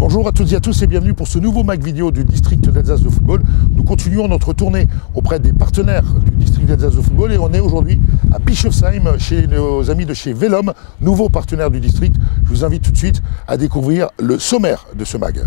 Bonjour à toutes et à tous et bienvenue pour ce nouveau Mac vidéo du district d'Alsace de football. Nous continuons notre tournée auprès des partenaires du district d'Alsace de football et on est aujourd'hui à Bischofsheim chez nos amis de chez Velom, nouveau partenaire du district. Je vous invite tout de suite à découvrir le sommaire de ce mag.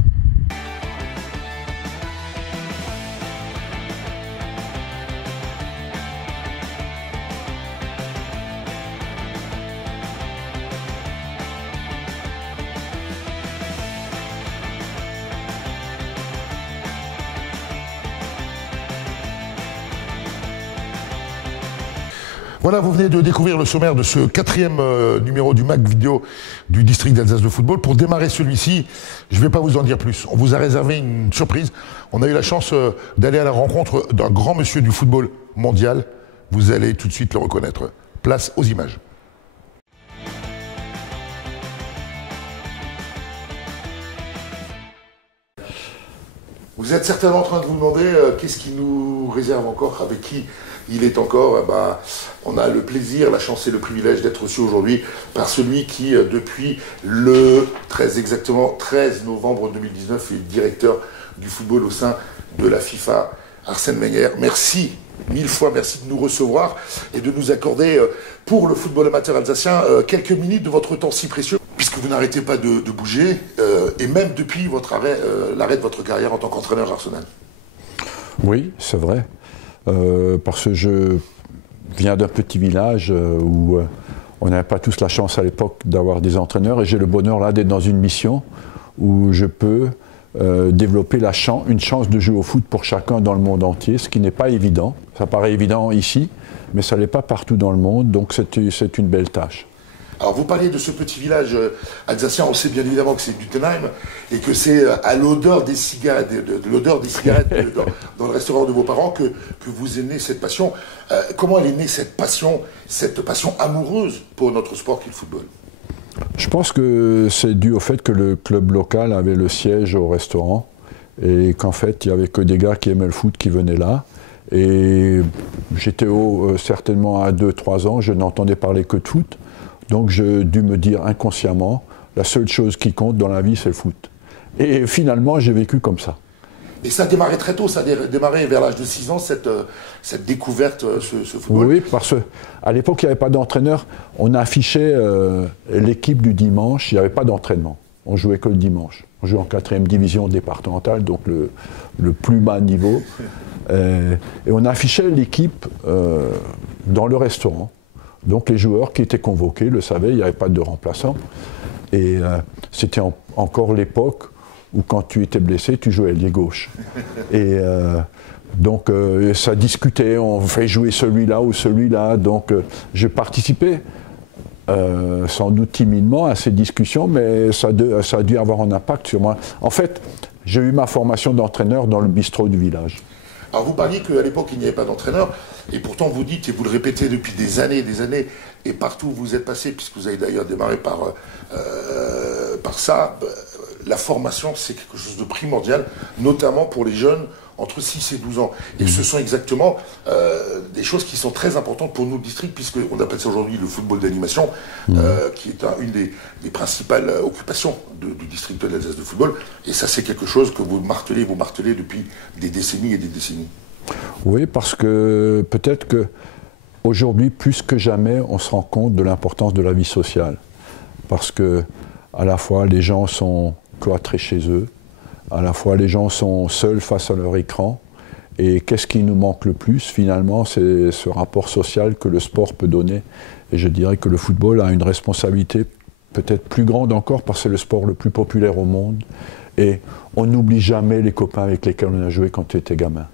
Voilà, vous venez de découvrir le sommaire de ce quatrième numéro du Mac vidéo du district d'Alsace de football. Pour démarrer celui-ci, je ne vais pas vous en dire plus. On vous a réservé une surprise. On a eu la chance d'aller à la rencontre d'un grand monsieur du football mondial. Vous allez tout de suite le reconnaître. Place aux images. Vous êtes certainement en train de vous demander qu'est-ce qui nous réserve encore, avec qui il est encore. On a le plaisir, la chance et le privilège d'être reçu aujourd'hui par celui qui, depuis le 13 novembre 2019, est directeur du football au sein de la FIFA, Arsène Wenger. Merci, mille fois merci de nous recevoir et de nous accorder, pour le football amateur alsacien, quelques minutes de votre temps si précieux, puisque vous n'arrêtez pas de bouger, et même depuis l'arrêt de votre carrière en tant qu'entraîneur Arsenal. Oui, c'est vrai, parce que je viens d'un petit village où on n'avait pas tous la chance à l'époque d'avoir des entraîneurs, et j'ai le bonheur là d'être dans une mission où je peux développer une chance de jouer au foot pour chacun dans le monde entier, ce qui n'est pas évident. Ça paraît évident ici, mais ça n'est pas partout dans le monde, donc c'est une belle tâche. Alors vous parliez de ce petit village alsacien, on sait bien évidemment que c'est Buttenheim et que c'est à l'odeur des cigarettes, dans le restaurant de vos parents que vous est née cette passion. Comment elle est née cette passion amoureuse pour notre sport qu'est le football? Je pense que c'est dû au fait que le club local avait le siège au restaurant et qu'en fait il n'y avait que des gars qui aimaient le foot qui venaient là. Et j'étais certainement à 2-3 ans, je n'entendais parler que de foot. Donc j'ai dû me dire inconsciemment, la seule chose qui compte dans la vie, c'est le foot. Et finalement, j'ai vécu comme ça. Et ça a démarré très tôt, ça a démarré vers l'âge de 6 ans, cette découverte, ce football? Oui, parce qu'à l'époque, il n'y avait pas d'entraîneur. On affichait l'équipe du dimanche, il n'y avait pas d'entraînement. On jouait que le dimanche. On jouait en 4e division départementale, donc le plus bas niveau. Et on affichait l'équipe dans le restaurant. Donc les joueurs qui étaient convoqués le savaient, il n'y avait pas de remplaçant. Et c'était encore l'époque où quand tu étais blessé, tu jouais ailier gauche. Et donc ça discutait, on fait jouer celui-là ou celui-là. Donc je participais sans doute timidement à ces discussions, mais ça a dû avoir un impact sur moi. En fait, j'ai eu ma formation d'entraîneur dans le bistrot du village. Alors vous parliez qu'à l'époque il n'y avait pas d'entraîneur, et pourtant vous dites, et vous le répétez depuis des années, et partout où vous êtes passé, puisque vous avez d'ailleurs démarré par ça, la formation c'est quelque chose de primordial, notamment pour les jeunes entre 6 et 12 ans. Et ce sont exactement des choses qui sont très importantes pour nous, le district, puisqu'on appelle ça aujourd'hui le football d'animation, qui est une des principales occupations du district de l'Alsace de football. Et ça, c'est quelque chose que vous martelez depuis des décennies et des décennies. Oui, parce que peut-être qu'aujourd'hui, plus que jamais, on se rend compte de l'importance de la vie sociale. Parce que, à la fois, les gens sont cloîtrés chez eux, à la fois les gens sont seuls face à leur écran, et qu'est-ce qui nous manque le plus finalement, c'est ce rapport social que le sport peut donner. Et je dirais que le football a une responsabilité peut-être plus grande encore parce que c'est le sport le plus populaire au monde, et on n'oublie jamais les copains avec lesquels on a joué quand on était gamin.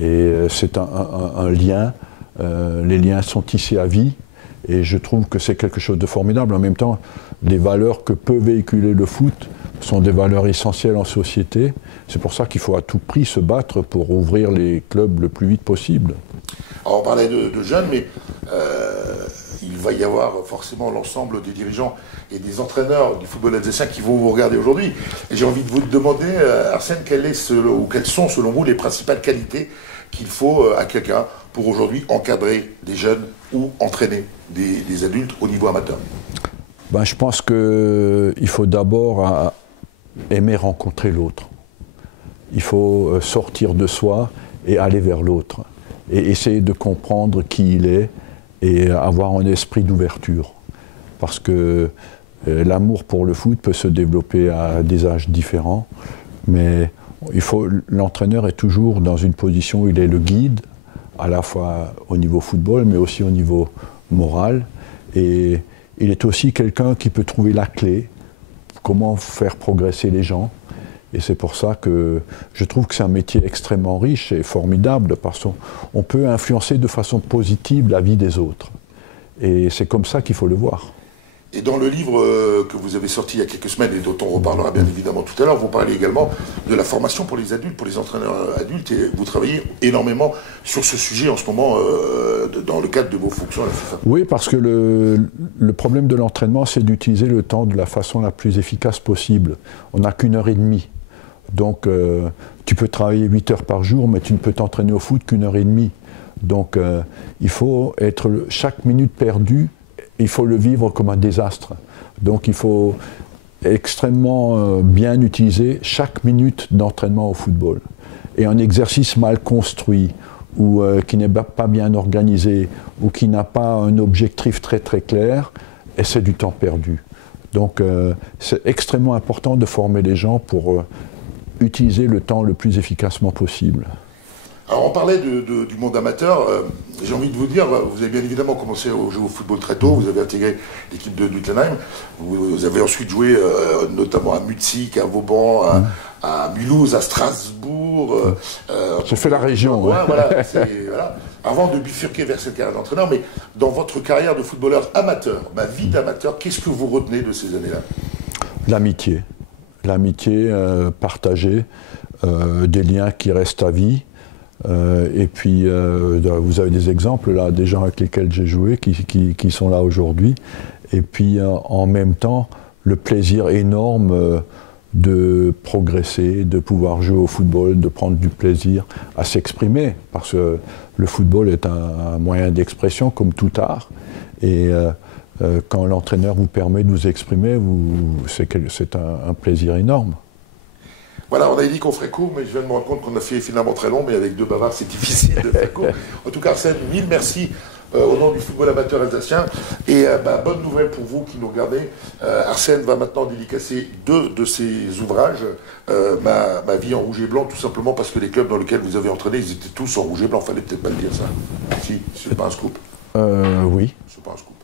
Et c'est un lien, les liens sont tissés à vie, et je trouve que c'est quelque chose de formidable. En même temps, les valeurs que peut véhiculer le foot sont des valeurs essentielles en société. C'est pour ça qu'il faut à tout prix se battre pour ouvrir les clubs le plus vite possible. Alors on parlait de jeunes, mais il va y avoir forcément l'ensemble des dirigeants et des entraîneurs du football alsacien qui vont vous regarder aujourd'hui. Et j'ai envie de vous demander, Arsène, quelles sont selon vous les principales qualités qu'il faut à quelqu'un pour aujourd'hui encadrer des jeunes ou entraîner des adultes au niveau amateur? Je pense qu'il faut d'abord aimer rencontrer l'autre. Il faut sortir de soi et aller vers l'autre. Et essayer de comprendre qui il est et avoir un esprit d'ouverture. Parce que l'amour pour le foot peut se développer à des âges différents, mais l'entraîneur est toujours dans une position où il est le guide, à la fois au niveau football, mais aussi au niveau moral. Et il est aussi quelqu'un qui peut trouver la clé, comment faire progresser les gens. Et c'est pour ça que je trouve que c'est un métier extrêmement riche et formidable, parce qu'on peut influencer de façon positive la vie des autres. Et c'est comme ça qu'il faut le voir. Et dans le livre que vous avez sorti il y a quelques semaines et dont on reparlera bien évidemment tout à l'heure, vous parlez également de la formation pour les adultes, pour les entraîneurs adultes, et vous travaillez énormément sur ce sujet en ce moment dans le cadre de vos fonctions à la FIFA. Oui, parce que le problème de l'entraînement, c'est d'utiliser le temps de la façon la plus efficace possible. On n'a qu'1 heure et demie. Donc tu peux travailler 8 heures par jour, mais tu ne peux t'entraîner au foot qu'1 heure et demie. Donc il faut chaque minute perdue, il faut le vivre comme un désastre. Donc il faut extrêmement bien utiliser chaque minute d'entraînement au football. Et un exercice mal construit, ou qui n'est pas bien organisé, ou qui n'a pas un objectif très très clair, et c'est du temps perdu. Donc c'est extrêmement important de former les gens pour utiliser le temps le plus efficacement possible. Alors on parlait du monde amateur, j'ai envie de vous dire, vous avez bien évidemment commencé à jouer au football très tôt, vous avez intégré l'équipe de Luttenheim, vous avez ensuite joué notamment à Mutzig, à Vauban, à Mulhouse, à Strasbourg. J'ai fait la région. Ouais. Voilà, avant de bifurquer vers cette carrière d'entraîneur, mais dans votre carrière de footballeur amateur, ma vie d'amateur, qu'est-ce que vous retenez de ces années-là? L'amitié. L'amitié partagée, des liens qui restent à vie. Et puis, vous avez des exemples là, des gens avec lesquels j'ai joué qui sont là aujourd'hui. Et puis, en même temps, le plaisir énorme de progresser, de pouvoir jouer au football, de prendre du plaisir à s'exprimer. Parce que le football est un moyen d'expression comme tout art. Et quand l'entraîneur vous permet de vous exprimer, c'est un plaisir énorme. Voilà, on avait dit qu'on ferait court, mais je viens de me rendre compte qu'on a fait finalement très long, mais avec 2 bavards, c'est difficile de faire court. En tout cas, Arsène, 1000 merci au nom du football amateur alsacien. Et bonne nouvelle pour vous qui nous regardez. Arsène va maintenant dédicacer 2 de ses ouvrages. Ma vie en rouge et blanc, tout simplement parce que les clubs dans lesquels vous avez entraîné, ils étaient tous en rouge et blanc. Fallait peut-être pas le dire, ça. Si, c'est pas un scoop. Oui. C'est pas un scoop.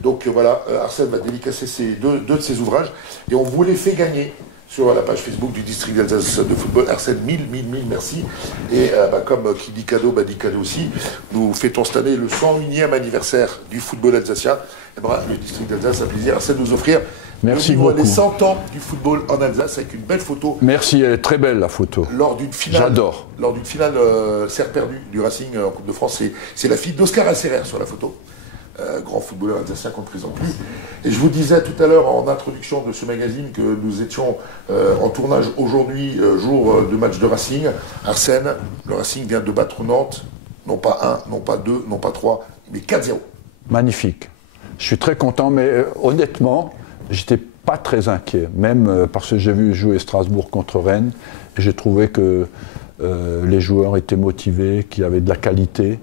Donc voilà, Arsène va dédicacer deux de ses ouvrages. Et on vous les fait gagner sur la page Facebook du district d'Alsace de football. Arsène, 1000 merci. Et comme qui dit cadeau, dit cadeau aussi. Nous fêtons cette année le 101e anniversaire du football alsacien. Et le district d'Alsace a plaisir, Arsène, de nous offrir merci beaucoup. Les 100 ans du football en Alsace avec une belle photo. Merci, elle est très belle la photo. Lors d'une finale, j'adore. Lors d'une finale serre perdue du Racing en Coupe de France, c'est la fille d'Oscar Alcerer sur la photo. Grand footballeur alsacien qu'on ne présente plus. Et je vous disais tout à l'heure en introduction de ce magazine que nous étions en tournage aujourd'hui, jour de match de Racing. Arsène, le Racing vient de battre Nantes, non pas 1, non pas 2, non pas 3, mais 4-0. Magnifique. Je suis très content, mais honnêtement, j'étais pas très inquiet, même parce que j'ai vu jouer Strasbourg contre Rennes, et j'ai trouvé que les joueurs étaient motivés, qu'ils avaient de la qualité,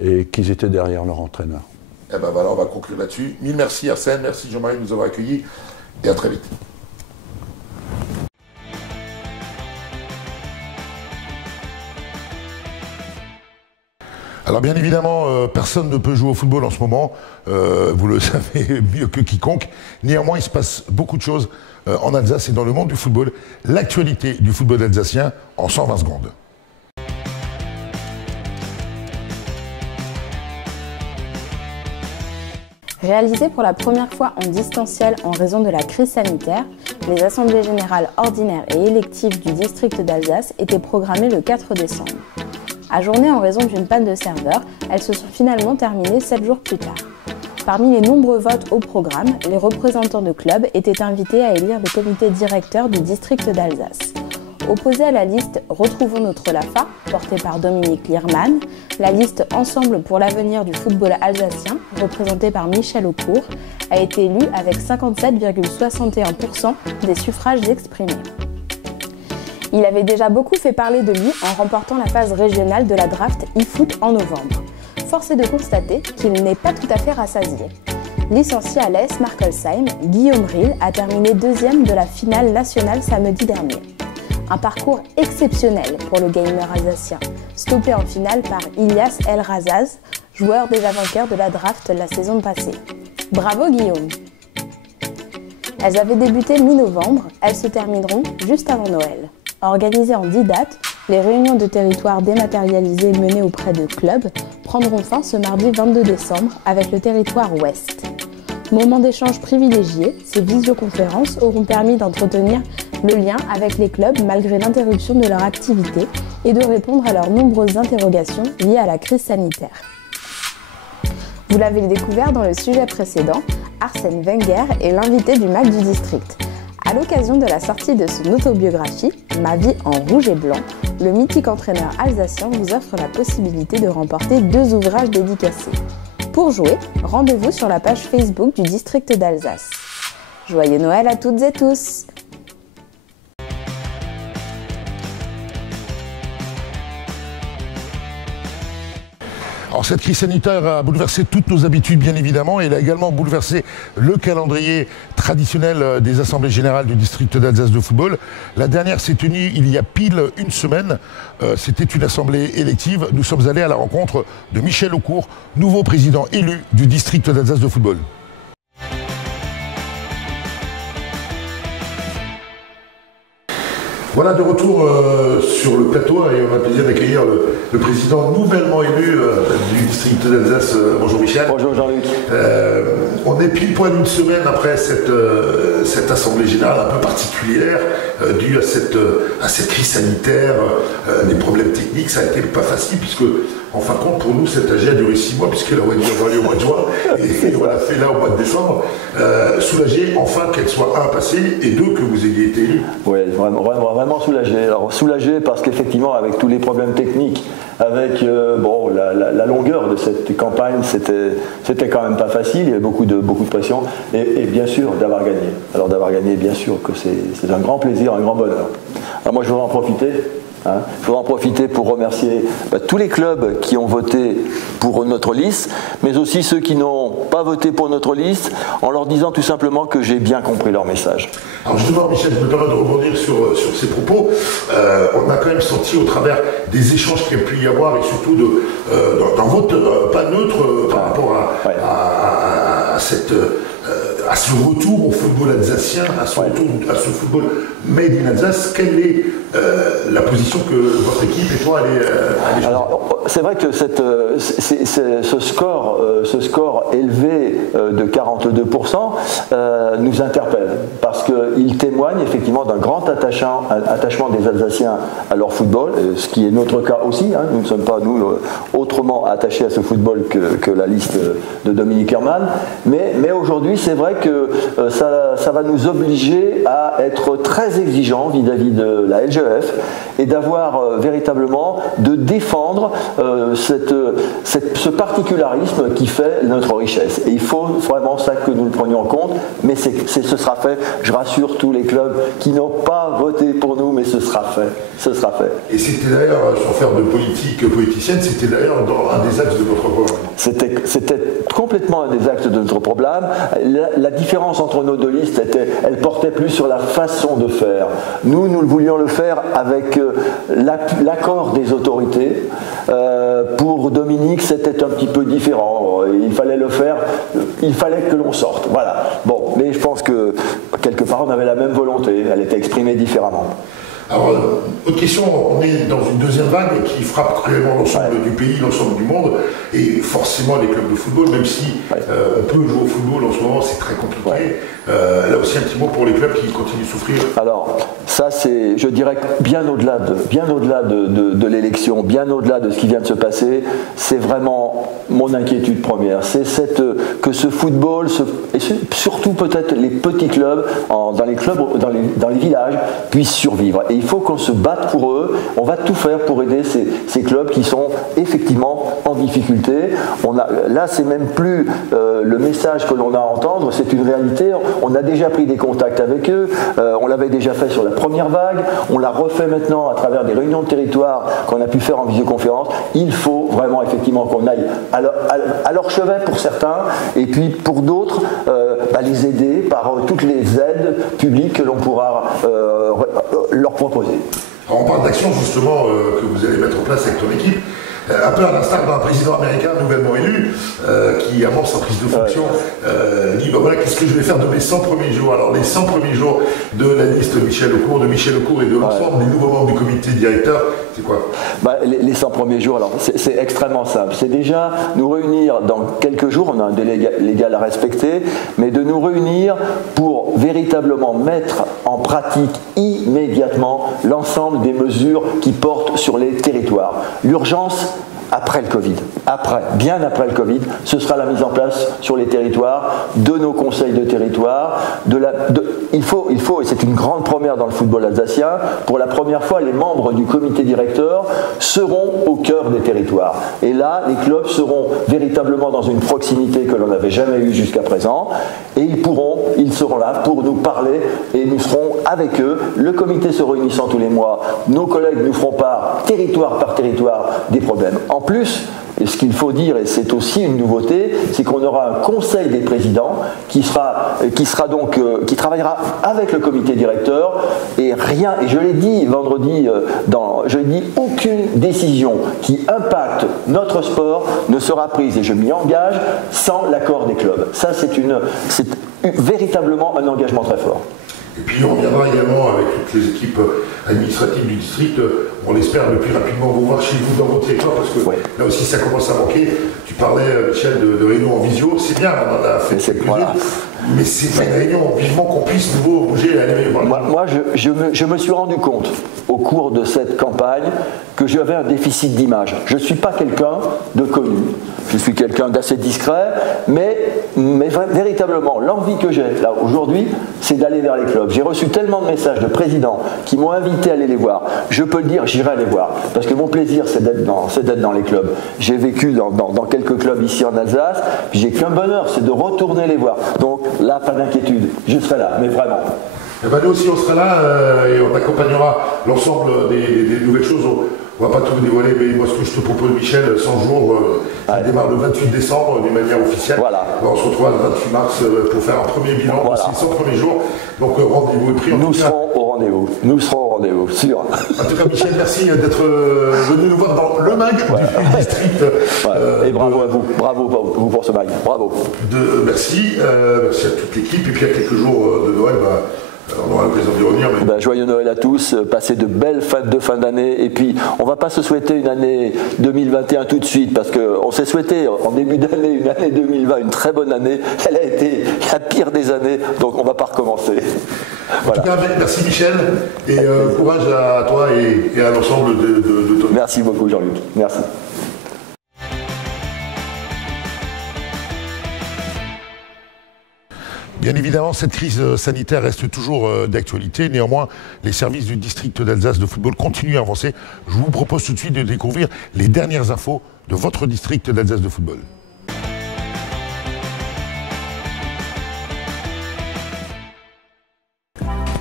et qu'ils étaient derrière leur entraîneur. Eh ben voilà, on va conclure là-dessus. 1000 merci Arsène, merci Jean-Marie de nous avoir accueillis et à très vite. Alors bien évidemment, personne ne peut jouer au football en ce moment, vous le savez mieux que quiconque. Néanmoins, il se passe beaucoup de choses en Alsace et dans le monde du football. L'actualité du football alsacien en 120 secondes. Réalisé pour la première fois en distanciel en raison de la crise sanitaire, les assemblées générales ordinaires et électives du district d'Alsace étaient programmées le 4 décembre. Ajournées en raison d'une panne de serveur, elles se sont finalement terminées 7 jours plus tard. Parmi les nombreux votes au programme, les représentants de clubs étaient invités à élire le comité directeur du district d'Alsace. Opposée à la liste Retrouvons notre Lafa, portée par Dominique Liermann, la liste Ensemble pour l'avenir du football alsacien, représentée par Michel Aucourt, a été élue avec 57,61% des suffrages exprimés. Il avait déjà beaucoup fait parler de lui en remportant la phase régionale de la draft eFoot en novembre. Force est de constater qu'il n'est pas tout à fait rassasié. Licencié à l'AS Markolsheim, Guillaume Ril a terminé deuxième de la finale nationale samedi dernier. Un parcours exceptionnel pour le gamer alsacien, stoppé en finale par Ilias El Razaz, joueur déjà vainqueur de la draft la saison passée. Bravo Guillaume! Elles avaient débuté mi-novembre, elles se termineront juste avant Noël. Organisées en 10 dates, les réunions de territoire dématérialisées menées auprès de clubs prendront fin ce mardi 22 décembre avec le territoire Ouest. Moment d'échange privilégié, ces visioconférences auront permis d'entretenir le lien avec les clubs malgré l'interruption de leur activité et de répondre à leurs nombreuses interrogations liées à la crise sanitaire. Vous l'avez découvert dans le sujet précédent, Arsène Wenger est l'invité du Mac du District. À l'occasion de la sortie de son autobiographie, Ma vie en rouge et blanc, le mythique entraîneur alsacien vous offre la possibilité de remporter 2 ouvrages dédicacés. Pour jouer, rendez-vous sur la page Facebook du District d'Alsace. Joyeux Noël à toutes et tous! Alors cette crise sanitaire a bouleversé toutes nos habitudes bien évidemment et elle a également bouleversé le calendrier traditionnel des assemblées générales du district d'Alsace de football. La dernière s'est tenue il y a pile une semaine. C'était une assemblée élective. Nous sommes allés à la rencontre de Michel Aucourt, nouveau président élu du district d'Alsace de football. Voilà de retour sur le plateau et on a le plaisir d'accueillir le président nouvellement élu du district d'Alsace. Bonjour Michel. Bonjour Jean-Luc. On est pile poil une semaine après cette assemblée générale un peu particulière due à cette crise sanitaire, les problèmes techniques. Ça a été pas facile puisque en fin de compte pour nous cette AG a duré 6 mois puisqu'elle a avoir lieu au mois de juin et on l'a fait là au mois de décembre. Soulagé enfin qu'elle soit passée et 2 que vous ayez été élu. Oui, vraiment soulagé. Alors soulagé parce qu'effectivement avec tous les problèmes techniques, avec la longueur de cette campagne, c'était quand même pas facile, il y avait beaucoup de pression et bien sûr d'avoir gagné. Alors d'avoir gagné, bien sûr que c'est un grand plaisir, un grand bonheur. Alors moi je voudrais en profiter. Je voudrais en profiter pour remercier tous les clubs qui ont voté pour notre liste, mais aussi ceux qui n'ont pas voté pour notre liste, en leur disant tout simplement que j'ai bien compris leur message. Alors justement, Michel, je me permets de rebondir sur ces propos. On a quand même senti au travers des échanges qu'il y a pu y avoir et surtout d'un vote pas neutre par rapport à ce retour au football alsacien, à ce retour à ce football made in Alsace. Quelle est la position que votre équipe et toi allez choisir? Alors, c'est vrai que ce score élevé de 42% nous interpelle parce qu'il témoigne effectivement d'un grand attachement des Alsaciens à leur football, ce qui est notre cas aussi. Nous ne sommes pas, nous, autrement attachés à ce football que la liste de Dominique Herman. Mais aujourd'hui, c'est vrai que ça va nous obliger à être très exigeants vis-à-vis de la LGF et d'avoir véritablement de défendre ce particularisme qui fait notre richesse. Et il faut vraiment ça que nous le prenions en compte, mais ce sera fait. Je rassure tous les clubs qui n'ont pas voté pour nous, mais ce sera fait. Ce sera fait. Et c'était d'ailleurs, sans faire de politique politicienne, c'était d'ailleurs un des axes de votre programme. C'était complètement un des axes de notre programme. La différence entre nos 2 listes, elle portait plus sur la façon de faire. Nous voulions le faire avec l'accord des autorités. Pour Dominique, c'était un petit peu différent. Il fallait le faire, il fallait que l'on sorte. Voilà. Bon, mais je pense que quelque part, on avait la même volonté. Elle était exprimée différemment. Alors, autre question, on est dans une deuxième vague qui frappe cruellement l'ensemble du pays, l'ensemble du monde, et forcément les clubs de football, même si on peut jouer au football en ce moment, c'est très compliqué. Là aussi, un petit mot pour les clubs qui continuent de souffrir. Alors, ça c'est, je dirais, bien au-delà de l'élection, bien au-delà de ce qui vient de se passer, c'est vraiment mon inquiétude première. C'est que ce football, et surtout peut-être les petits clubs, dans les villages, puissent survivre. Et il faut qu'on se batte pour eux. On va tout faire pour aider ces clubs qui sont effectivement en difficulté. Là, c'est même plus le message que l'on a à entendre, c'est une réalité. On a déjà pris des contacts avec eux, on l'avait déjà fait sur la première vague, on l'a refait maintenant à travers des réunions de territoire qu'on a pu faire en visioconférence. Il faut vraiment effectivement qu'on aille à leur chevet pour certains, et puis pour d'autres, les aider par toutes les aides publiques que l'on pourra leur proposer. Alors on parle d'action justement que vous allez mettre en place avec ton équipe. Un peu à l'instar d'un président américain nouvellement élu qui amorce sa prise de fonction, dit voilà, qu'est-ce que je vais faire de mes 100 premiers jours. Alors les 100 premiers jours de la liste de Michel Aucourt et de l'ensemble des nouveaux membres du comité directeur, c'est quoi? Les 100 premiers jours, alors c'est extrêmement simple. C'est déjà nous réunir dans quelques jours, on a un délai légal à respecter, mais de nous réunir pour véritablement mettre en pratique immédiatement l'ensemble des mesures qui portent sur les territoires. L'urgence, après le Covid, bien après le Covid, ce sera la mise en place sur les territoires de nos conseils de territoire. Il faut, et c'est une grande première dans le football alsacien, pour la première fois, les membres du comité directeur seront au cœur des territoires. Et là, les clubs seront véritablement dans une proximité que l'on n'avait jamais eue jusqu'à présent, et ils seront là pour nous parler, et nous serons avec eux, le comité se réunissant tous les mois, nos collègues nous feront part, territoire par territoire, des problèmes. En plus, et ce qu'il faut dire, et c'est aussi une nouveauté, c'est qu'on aura un conseil des présidents qui travaillera avec le comité directeur, et je l'ai dit vendredi, aucune décision qui impacte notre sport ne sera prise, et je m'y engage, sans l'accord des clubs. Ça, c'est véritablement un engagement très fort. Et puis on reviendra également avec toutes les équipes administratives du district, on l'espère le plus rapidement vous voir chez vous dans votre territoire, parce que là aussi ça commence à manquer. Tu parlais, Michel, de réunions en visio, c'est bien, on en a fait quelques-unes, mais c'est pas une réunion, vivement qu'on puisse nouveau bouger et aller voir. Moi je me suis rendu compte au cours de cette campagne que j'avais un déficit d'image. Je ne suis pas quelqu'un de connu, je suis quelqu'un d'assez discret, mais véritablement, l'envie que j'ai là aujourd'hui, c'est d'aller vers les clubs. J'ai reçu tellement de messages de présidents qui m'ont invité à aller les voir. Je peux le dire, j'irai les voir, parce que mon plaisir, c'est d'être dans les clubs. J'ai vécu dans quelques clubs ici en Alsace, puis j'ai qu'un bonheur, c'est de retourner les voir. Donc là, pas d'inquiétude, je serai là, mais vraiment. Nous aussi, on sera là et on accompagnera l'ensemble des nouvelles choses. On ne va pas tout vous dévoiler, mais moi, ce que je te propose, Michel, 100 jours, qui démarre le 28 décembre d'une manière officielle. Voilà. On se retrouve le 28 mars pour faire un premier bilan de ces 100 premiers jours. Donc, rendez-vous est pris. Nous serons au rendez-vous. Nous serons au rendez-vous, sûr. En tout cas, Michel, merci d'être venu nous voir dans le MAG du district. Et bravo à vous. Bravo pour ce MAG. Bravo. Merci. Merci à toute l'équipe. Et puis, à quelques jours de Noël, on aura l'occasion d'y revenir. Joyeux Noël à tous, passez de belles fêtes de fin d'année, et puis on ne va pas se souhaiter une année 2021 tout de suite, parce qu'on s'est souhaité en début d'année une année 2020, une très bonne année, elle a été la pire des années, donc on ne va pas recommencer. En tout cas, merci Michel, et courage à toi et à l'ensemble de ton... Merci beaucoup Jean-Luc, merci. Bien évidemment, cette crise sanitaire reste toujours d'actualité. Néanmoins, les services du district d'Alsace de football continuent à avancer. Je vous propose tout de suite de découvrir les dernières infos de votre district d'Alsace de football.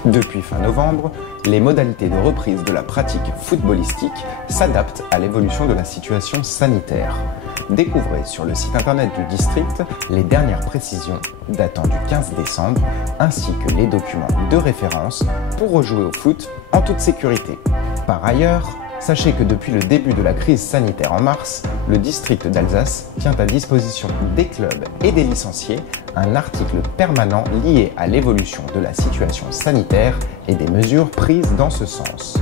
Depuis fin novembre, les modalités de reprise de la pratique footballistique s'adaptent à l'évolution de la situation sanitaire. Découvrez sur le site internet du district les dernières précisions datant du 15 décembre ainsi que les documents de référence pour rejouer au foot en toute sécurité. Par ailleurs, sachez que depuis le début de la crise sanitaire en mars, le district d'Alsace tient à disposition des clubs et des licenciés un article permanent lié à l'évolution de la situation sanitaire et des mesures prises dans ce sens.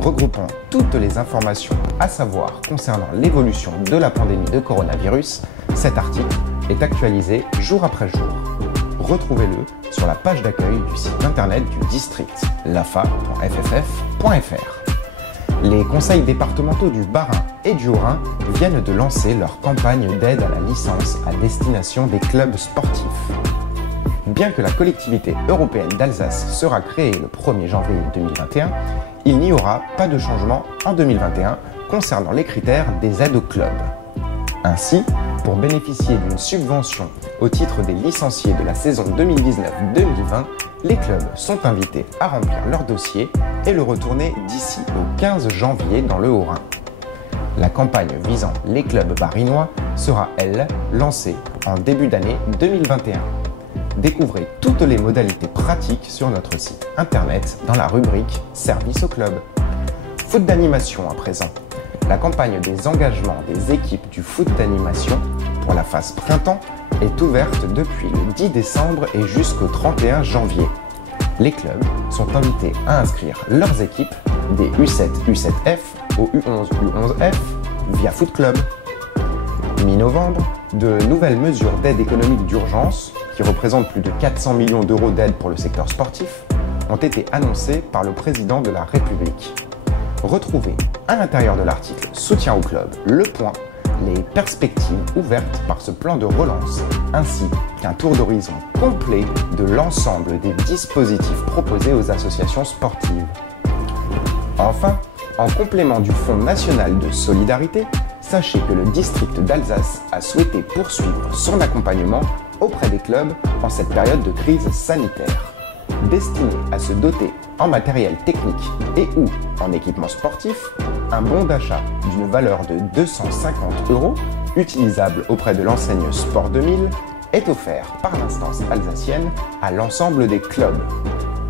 Regroupant toutes les informations à savoir concernant l'évolution de la pandémie de coronavirus, cet article est actualisé jour après jour. Retrouvez-le sur la page d'accueil du site internet du district, lafa.fff.fr. Les conseils départementaux du Bas-Rhin et du Haut-Rhin viennent de lancer leur campagne d'aide à la licence à destination des clubs sportifs. Bien que la collectivité européenne d'Alsace sera créée le 1er janvier 2021, il n'y aura pas de changement en 2021 concernant les critères des aides au club. Ainsi, pour bénéficier d'une subvention au titre des licenciés de la saison 2019-2020, les clubs sont invités à remplir leur dossier et le retourner d'ici au 15 janvier dans le Haut-Rhin. La campagne visant les clubs barinois sera, elle, lancée en début d'année 2021. Découvrez toutes les modalités pratiques sur notre site internet dans la rubrique « Service au club ». Foot d'animation à présent. La campagne des engagements des équipes du foot d'animation pour la phase printemps est ouverte depuis le 10 décembre et jusqu'au 31 janvier. Les clubs sont invités à inscrire leurs équipes des U7, U7F au U11, U11F via Foot Club. Mi-novembre, de nouvelles mesures d'aide économique d'urgence, qui représentent plus de 400 millions d'euros d'aide pour le secteur sportif, ont été annoncées par le président de la République. Retrouvez à l'intérieur de l'article « Soutien au club » le point, les perspectives ouvertes par ce plan de relance, ainsi qu'un tour d'horizon complet de l'ensemble des dispositifs proposés aux associations sportives. Enfin, en complément du Fonds national de solidarité, sachez que le district d'Alsace a souhaité poursuivre son accompagnement auprès des clubs en cette période de crise sanitaire. Destiné à se doter en matériel technique et ou en équipement sportif, un bon d'achat d'une valeur de 250 € utilisable auprès de l'enseigne Sport 2000 est offert par l'instance alsacienne à l'ensemble des clubs.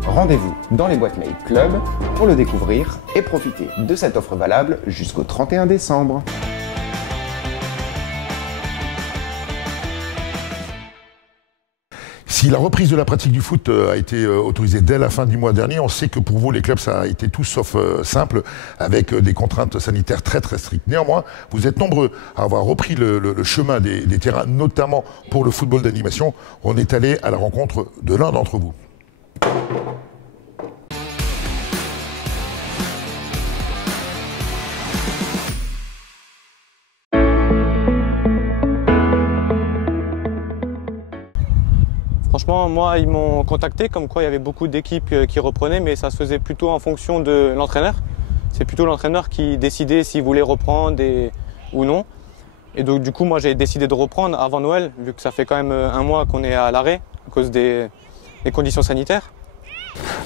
Rendez-vous dans les boîtes mail club pour le découvrir et profiter de cette offre valable jusqu'au 31 décembre. Si la reprise de la pratique du foot a été autorisée dès la fin du mois dernier, on sait que pour vous, les clubs, ça a été tout sauf simple, avec des contraintes sanitaires très très strictes. Néanmoins, vous êtes nombreux à avoir repris le chemin des terrains, notamment pour le football d'animation. On est allé à la rencontre de l'un d'entre vous. Franchement, moi, ils m'ont contacté comme quoi il y avait beaucoup d'équipes qui reprenaient, mais ça se faisait plutôt en fonction de l'entraîneur. C'est plutôt l'entraîneur qui décidait s'il voulait reprendre ou non. Et donc, du coup, moi, j'ai décidé de reprendre avant Noël, vu que ça fait quand même un mois qu'on est à l'arrêt à cause des conditions sanitaires.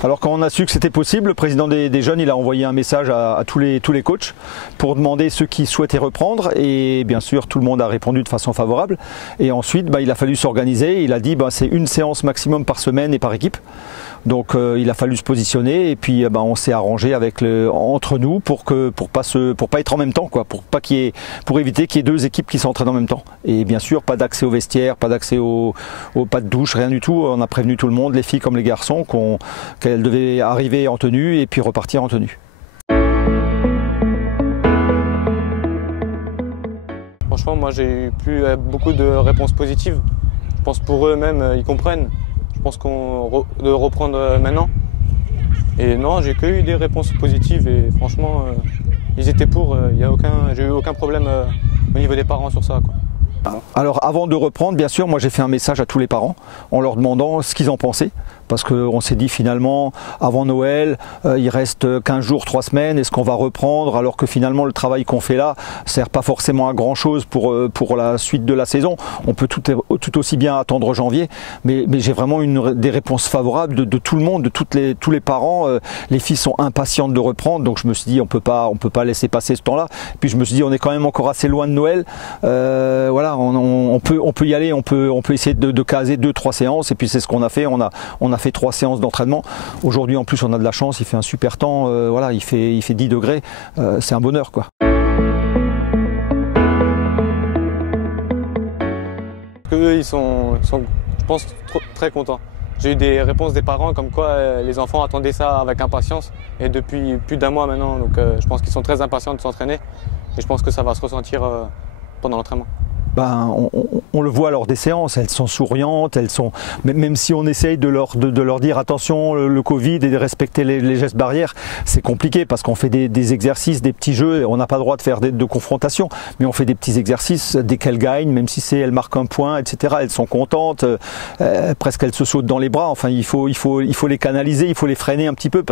Alors quand on a su que c'était possible, le président des jeunes il a envoyé un message à tous les coachs pour demander ceux qui souhaitaient reprendre et bien sûr tout le monde a répondu de façon favorable et ensuite il a fallu s'organiser, il a dit c'est une séance maximum par semaine et par équipe. Donc il a fallu se positionner et puis on s'est arrangé entre nous pour pas être en même temps quoi, pour éviter qu'il y ait deux équipes qui s'entraînent en même temps. Et bien sûr pas d'accès aux vestiaires, pas d'accès pas de douche, rien du tout. On a prévenu tout le monde, les filles comme les garçons, qu'elles devaient arriver en tenue et puis repartir en tenue. Franchement, moi j'ai eu beaucoup de réponses positives. Je pense pour eux-mêmes, ils comprennent. Je pense de reprendre maintenant. Et non, j'ai que eu des réponses positives et franchement, ils étaient pour. J'ai eu aucun problème au niveau des parents sur ça, quoi. Alors avant de reprendre, bien sûr, moi j'ai fait un message à tous les parents en leur demandant ce qu'ils en pensaient. Parce qu'on s'est dit finalement, avant Noël, il reste 15 jours, 3 semaines, est-ce qu'on va reprendre alors que finalement le travail qu'on fait là ne sert pas forcément à grand chose pour la suite de la saison. On peut tout aussi bien attendre janvier, mais j'ai vraiment des réponses favorables de tout le monde, de tous les parents. Les filles sont impatientes de reprendre, donc je me suis dit on peut pas laisser passer ce temps-là. Puis je me suis dit on est quand même encore assez loin de Noël, voilà, on peut y aller, on peut essayer de caser 2-3 séances et puis c'est ce qu'on a fait. On a fait 3 séances d'entraînement. Aujourd'hui, en plus, on a de la chance, il fait un super temps, voilà, il fait 10 degrés, c'est un bonheur, quoi. Eux, ils sont, je pense, très contents. J'ai eu des réponses des parents comme quoi les enfants attendaient ça avec impatience et depuis plus d'1 mois maintenant, donc je pense qu'ils sont très impatients de s'entraîner et je pense que ça va se ressentir pendant l'entraînement. on le voit lors des séances, elles sont souriantes, même si on essaye de leur dire attention le Covid et de respecter les gestes barrières, c'est compliqué parce qu'on fait des exercices, des petits jeux, et on n'a pas le droit de faire de confrontation, mais on fait des petits exercices dès qu'elles gagnent, même si elles marquent un point, etc. Elles sont contentes, presque elles se sautent dans les bras. Enfin, il faut les canaliser, il faut les freiner un petit peu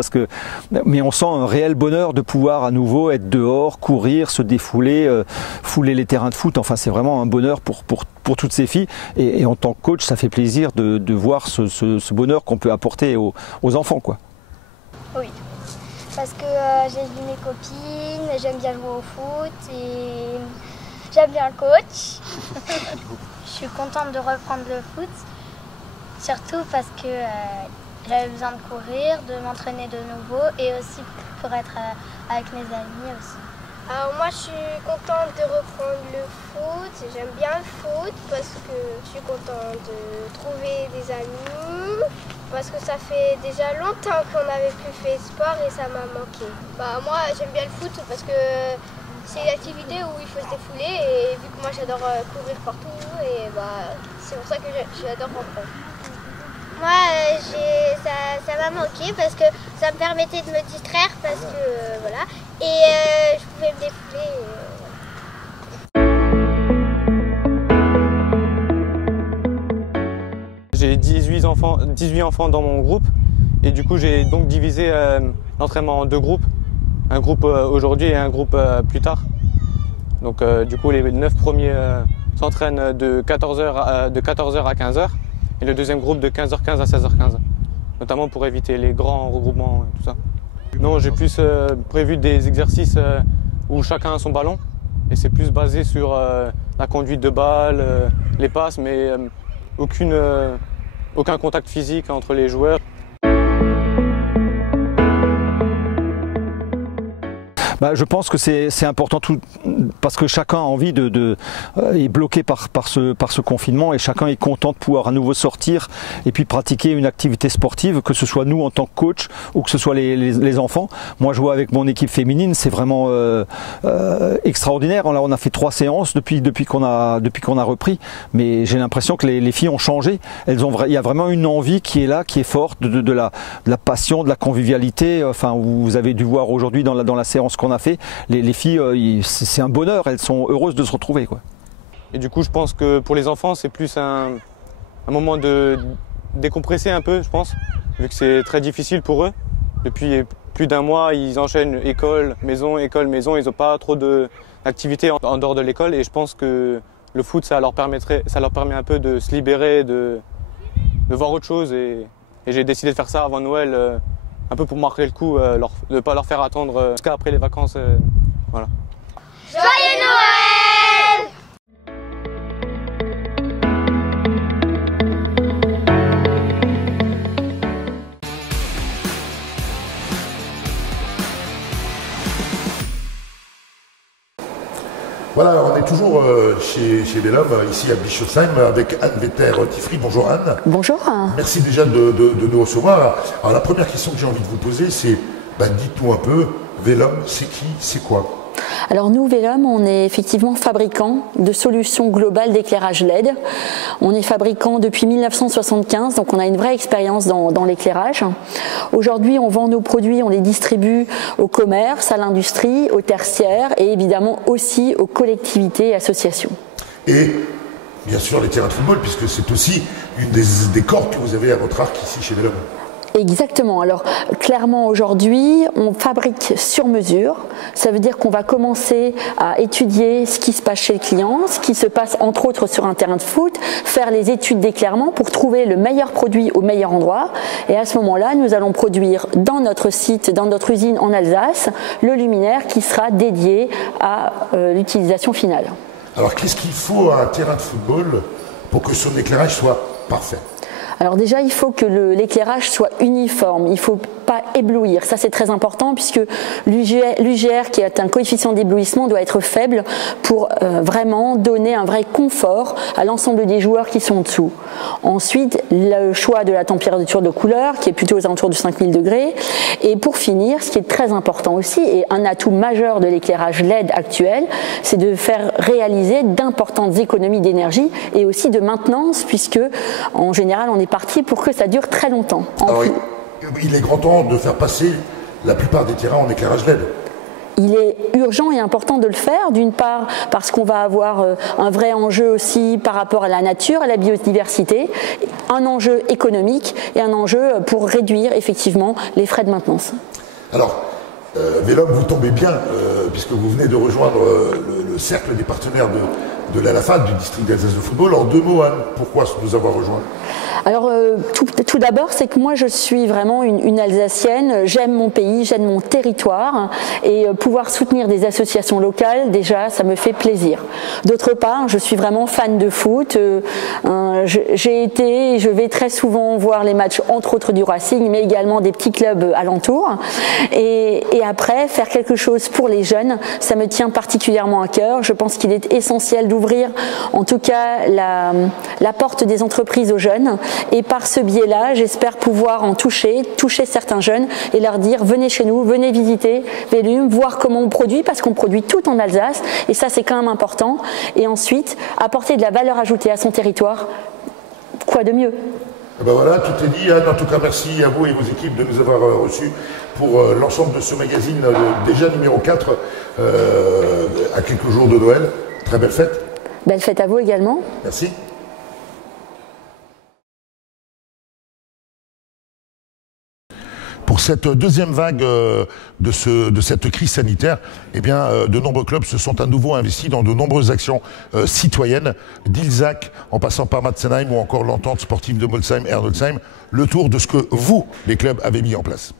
mais on sent un réel bonheur de pouvoir à nouveau être dehors, courir, se défouler, fouler les terrains de foot. Enfin, c'est vraiment un bonheur pour toutes ces filles. Et en tant que coach, ça fait plaisir de voir ce bonheur qu'on peut apporter aux enfants, quoi. Oui, parce que j'ai vu mes copines, j'aime bien jouer au foot et j'aime bien le coach. Je suis contente de reprendre le foot, surtout parce que j'avais besoin de courir, de m'entraîner de nouveau et aussi pour être avec mes amis aussi. Alors moi je suis contente de reprendre le foot, j'aime bien le foot parce que je suis contente de trouver des amis, parce que ça fait déjà longtemps qu'on n'avait plus fait sport et ça m'a manqué. Moi j'aime bien le foot parce que c'est une activité où il faut se défouler et vu que moi j'adore courir partout et c'est pour ça que j'adore reprendre. Moi, ça m'a manqué parce que ça me permettait de me distraire parce que voilà, et je pouvais me défouler. J'ai 18 enfants dans mon groupe et du coup j'ai donc divisé l'entraînement en deux groupes, un groupe aujourd'hui et un groupe plus tard. Donc du coup les 9 premiers s'entraînent de 14h à 15h. Et le deuxième groupe de 15h15 à 16h15, notamment pour éviter les grands regroupements et tout ça. Non, j'ai plus prévu des exercices où chacun a son ballon, et c'est plus basé sur la conduite de balle, les passes, mais aucun contact physique entre les joueurs. Je pense que c'est important parce que chacun a envie est bloqué par ce confinement et chacun est content de pouvoir à nouveau sortir et puis pratiquer une activité sportive, que ce soit nous en tant que coach ou que ce soit les enfants. Moi je vois avec mon équipe féminine, c'est vraiment extraordinaire. Là on a fait 3 séances depuis qu'on a repris, mais j'ai l'impression que les filles ont changé. Il y a vraiment une envie qui est là, qui est forte, de la passion, de la convivialité. Enfin, vous avez dû voir aujourd'hui dans la séance qu'on a fait, les filles, c'est un bonheur, elles sont heureuses de se retrouver, quoi. Et du coup, je pense que pour les enfants, c'est plus un moment de décompresser un peu, je pense, vu que c'est très difficile pour eux. Depuis plus d'1 mois, ils enchaînent école, maison, ils n'ont pas trop d'activités en dehors de l'école et je pense que le foot, ça leur permet un peu de se libérer, de voir autre chose et j'ai décidé de faire ça avant Noël. Un peu pour marquer le coup, de ne pas leur faire attendre jusqu'à après les vacances. Voilà. Joyeux Noël! Voilà, on est toujours chez Vélum, ici à Bischofsheim, avec Anne Vetter-Tifry. Bonjour Anne. Bonjour. Merci déjà de nous recevoir. Alors la première question que j'ai envie de vous poser, c'est, dites-nous un peu, Vélum, c'est qui, c'est quoi ? Alors nous, Vélum, on est effectivement fabricant de solutions globales d'éclairage LED. On est fabricant depuis 1975, donc on a une vraie expérience dans l'éclairage. Aujourd'hui, on vend nos produits, on les distribue au commerce, à l'industrie, au tertiaire et évidemment aussi aux collectivités et associations. Et bien sûr les terrains de football, puisque c'est aussi une des cordes que vous avez à votre arc ici chez Vélum. Exactement. Alors clairement aujourd'hui, on fabrique sur mesure. Ça veut dire qu'on va commencer à étudier ce qui se passe chez le client, ce qui se passe entre autres sur un terrain de foot, faire les études d'éclairement pour trouver le meilleur produit au meilleur endroit. Et à ce moment-là, nous allons produire dans notre site, dans notre usine en Alsace, le luminaire qui sera dédié à l'utilisation finale. Alors qu'est-ce qu'il faut à un terrain de football pour que son éclairage soit parfait ? Alors déjà, il faut que l'éclairage soit uniforme, il ne faut pas éblouir. Ça, c'est très important puisque l'UGR, qui est un coefficient d'éblouissement, doit être faible pour vraiment donner un vrai confort à l'ensemble des joueurs qui sont en dessous. Ensuite, le choix de la température de couleur, qui est plutôt aux alentours de 5000 degrés. Et pour finir, ce qui est très important aussi, et un atout majeur de l'éclairage LED actuel, c'est de faire réaliser d'importantes économies d'énergie et aussi de maintenance, puisque en général, on est parti pour que ça dure très longtemps. Alors, il est grand temps de faire passer la plupart des terrains en éclairage LED. Il est urgent et important de le faire, d'une part parce qu'on va avoir un vrai enjeu aussi par rapport à la nature, à la biodiversité, un enjeu économique et un enjeu pour réduire effectivement les frais de maintenance. Alors, Vélom, vous tombez bien, puisque vous venez de rejoindre le cercle des partenaires de l'ALAFA, du district d'Alsace de football. En 2 mots, Anne, pourquoi nous avoir rejoints? Alors, tout d'abord, c'est que moi, je suis vraiment une Alsacienne. J'aime mon pays, j'aime mon territoire. Et pouvoir soutenir des associations locales, déjà, ça me fait plaisir. D'autre part, je suis vraiment fan de foot. J'ai été et je vais très souvent voir les matchs, entre autres du Racing, mais également des petits clubs alentours. Et après, faire quelque chose pour les jeunes, ça me tient particulièrement à cœur. Je pense qu'il est essentiel d'ouvrir, en tout cas, la porte des entreprises aux jeunes. Et par ce biais-là, j'espère pouvoir en toucher certains jeunes et leur dire venez chez nous, venez visiter Vélum, voir comment on produit, parce qu'on produit tout en Alsace et ça c'est quand même important. Et ensuite, apporter de la valeur ajoutée à son territoire, quoi de mieux? Ben voilà, tout est dit. Anne, en tout cas, merci à vous et vos équipes de nous avoir reçus pour l'ensemble de ce magazine, déjà numéro 4, à quelques jours de Noël. Très belle fête. Belle fête à vous également. Merci. Pour cette deuxième vague de cette crise sanitaire, eh bien, de nombreux clubs se sont à nouveau investis dans de nombreuses actions citoyennes, d'Ilzac en passant par Matzenheim ou encore l'entente sportive de Molsheim-Erdolsheim, le tour de ce que vous, les clubs, avez mis en place.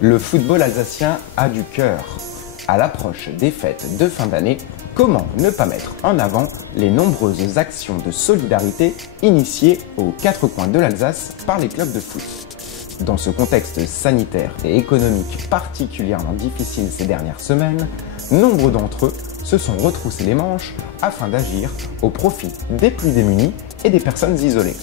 Le football alsacien a du cœur. À l'approche des fêtes de fin d'année, comment ne pas mettre en avant les nombreuses actions de solidarité initiées aux 4 coins de l'Alsace par les clubs de foot. Dans ce contexte sanitaire et économique particulièrement difficile ces dernières semaines, nombre d'entre eux se sont retroussés les manches afin d'agir au profit des plus démunis et des personnes isolées.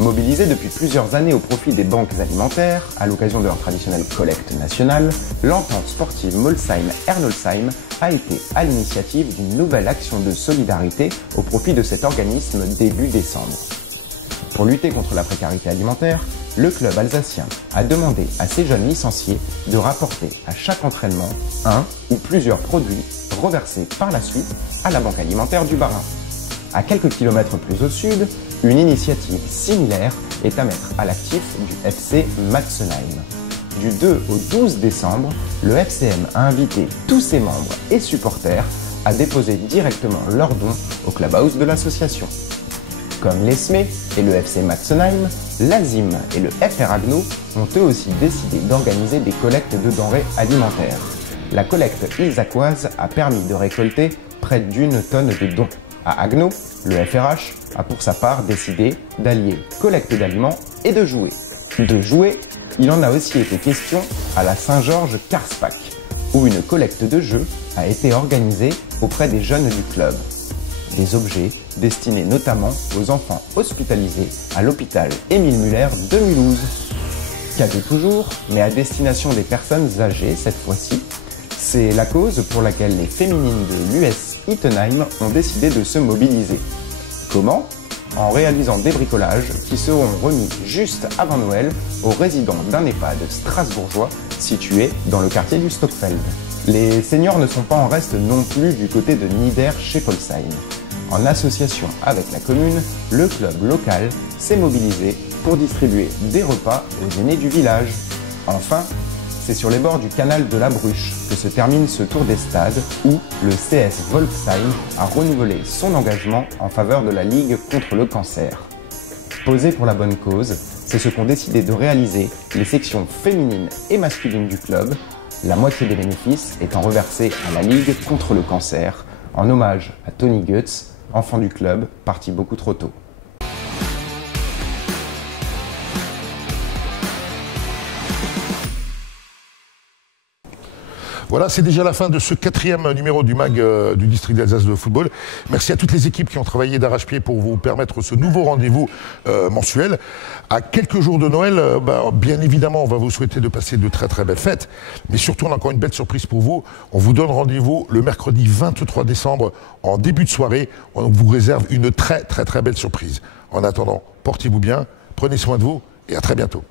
Mobilisés depuis plusieurs années au profit des banques alimentaires, à l'occasion de leur traditionnelle collecte nationale, l'entente sportive Molsheim-Erdolsheim a été à l'initiative d'une nouvelle action de solidarité au profit de cet organisme début décembre. Pour lutter contre la précarité alimentaire, le club alsacien a demandé à ses jeunes licenciés de rapporter à chaque entraînement un ou plusieurs produits reversés par la suite à la banque alimentaire du Bas-Rhin. À quelques kilomètres plus au sud, une initiative similaire est à mettre à l'actif du FC Matzenheim. Du 2 au 12 décembre, le FCM a invité tous ses membres et supporters à déposer directement leurs dons au clubhouse de l'association. Comme l'ESME et le FC Matzenheim, l'ASIM et le FR Agno ont eux aussi décidé d'organiser des collectes de denrées alimentaires. La collecte ilzacoise a permis de récolter près d'1 tonne de dons. À Agno, le FRH a pour sa part décidé d'allier collecte d'aliments et de jouets. De jouets, il en a aussi été question à la Saint-Georges Karspach, où une collecte de jeux a été organisée auprès des jeunes du club. Des objets destinés notamment aux enfants hospitalisés à l'hôpital Émile Muller de Mulhouse. Cadeau toujours, mais à destination des personnes âgées cette fois-ci. C'est la cause pour laquelle les féminines de l'US Ittenheim ont décidé de se mobiliser. Comment? En réalisant des bricolages qui seront remis juste avant Noël aux résidents d'un EHPAD strasbourgeois situé dans le quartier du Stockfeld. Les seniors ne sont pas en reste non plus du côté de Nieder-Schepolsheim. En association avec la commune, le club local s'est mobilisé pour distribuer des repas aux aînés du village. Enfin, c'est sur les bords du canal de la Bruche que se termine ce tour des stades où le CS Wolfsheim a renouvelé son engagement en faveur de la Ligue contre le cancer. Posé pour la bonne cause, c'est ce qu'ont décidé de réaliser les sections féminines et masculines du club La moitié des bénéfices étant reversée à la Ligue contre le cancer, en hommage à Tony Götze, enfant du club, parti beaucoup trop tôt. Voilà, c'est déjà la fin de ce 4e numéro du MAG du district d'Alsace de football. Merci à toutes les équipes qui ont travaillé d'arrache-pied pour vous permettre ce nouveau rendez-vous mensuel. À quelques jours de Noël, bien évidemment, on va vous souhaiter de passer de très très belles fêtes. Mais surtout, on a encore une belle surprise pour vous. On vous donne rendez-vous le mercredi 23 décembre en début de soirée. On vous réserve une très très très belle surprise. En attendant, portez-vous bien, prenez soin de vous et à très bientôt.